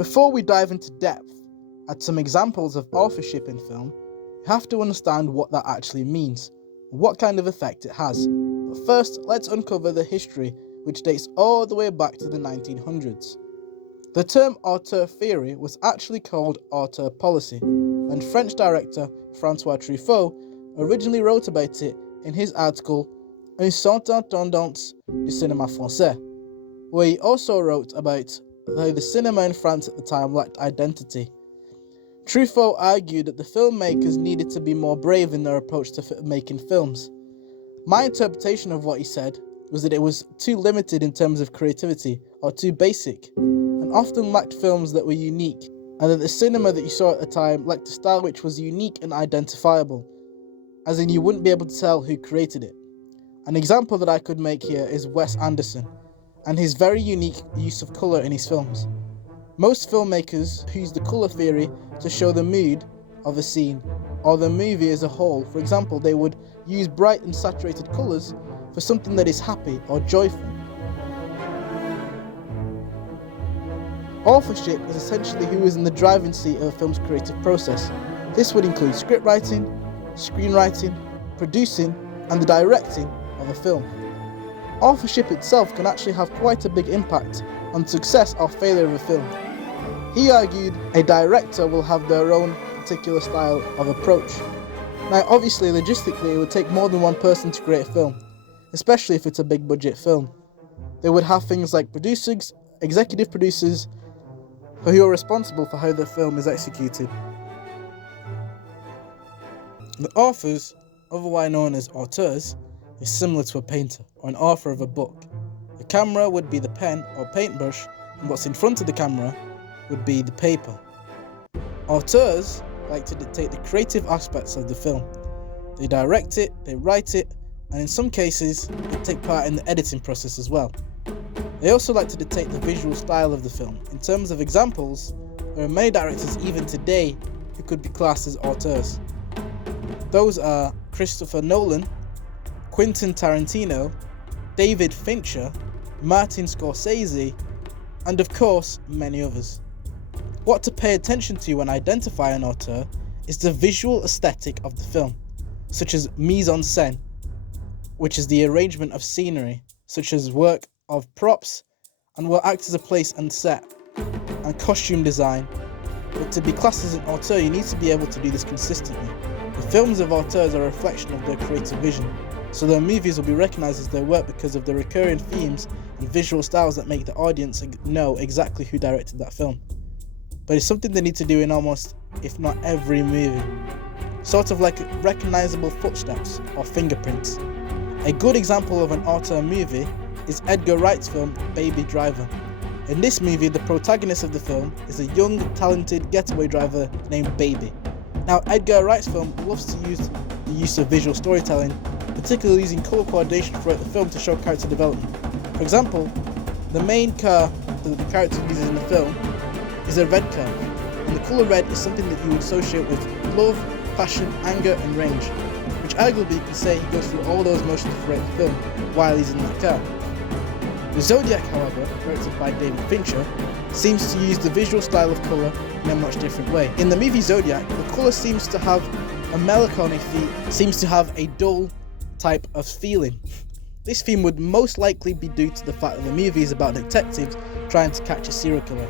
Before we dive into depth at some examples of authorship in film, you have to understand what that actually means, and what kind of effect it has. But first, let's uncover the history, which dates all the way back to the 1900s. The term auteur theory was actually called auteur policy, and French director François Truffaut originally wrote about it in his article Une certaine tendance du cinéma français, where he also wrote about how the cinema in France at the time lacked identity. Truffaut argued that the filmmakers needed to be more brave in their approach to making films. My interpretation of what he said was that it was too limited in terms of creativity, or too basic, and often lacked films that were unique, and that the cinema that you saw at the time lacked a style which was unique and identifiable, as in you wouldn't be able to tell who created it. An example that I could make here is Wes Anderson, and his very unique use of colour in his films. Most filmmakers use the colour theory to show the mood of a scene, or the movie as a whole. For example, they would use bright and saturated colours for something that is happy or joyful. Authorship is essentially who is in the driving seat of a film's creative process. This would include script writing, screenwriting, producing, and the directing of a film. Authorship itself can actually have quite a big impact on success or failure of a film. He argued a director will have their own particular style of approach. Now obviously logistically it would take more than one person to create a film, especially if it's a big budget film. They would have things like producers, executive producers, who are responsible for how the film is executed. The authors, otherwise known as auteurs, is similar to a painter or an author of a book. The camera would be the pen or paintbrush, and what's in front of the camera would be the paper. Auteurs like to dictate the creative aspects of the film. They direct it, they write it, and in some cases, they take part in the editing process as well. They also like to dictate the visual style of the film. In terms of examples, there are many directors even today who could be classed as auteurs. Those are Christopher Nolan, Quentin Tarantino, David Fincher, Martin Scorsese, and of course, many others. What to pay attention to when identifying an auteur is the visual aesthetic of the film, such as mise en scène, which is the arrangement of scenery, such as work of props and will act as a place and set, and costume design. But to be classed as an auteur, you need to be able to do this consistently. The films of auteurs are a reflection of their creative vision, so their movies will be recognised as their work because of the recurring themes and visual styles that make the audience know exactly who directed that film. But it's something they need to do in almost, if not every movie. Sort of like recognisable footsteps or fingerprints. A good example of an auteur movie is Edgar Wright's film Baby Driver. In this movie, the protagonist of the film is a young, talented getaway driver named Baby. Now, Edgar Wright's film loves to use the use of visual storytelling, particularly using colour coordination throughout the film to show character development. For example, the main car that the character uses in the film is a red car, and the colour red is something that you would associate with love, passion, anger and range, which arguably you could say he goes through all those emotions throughout the film while he's in that car. The Zodiac, however, directed by David Fincher, seems to use the visual style of colour in a much different way. In the movie Zodiac, the colour seems to have a melancholy theme, seems to have a dull type of feeling. This theme would most likely be due to the fact that the movie is about detectives trying to catch a serial killer.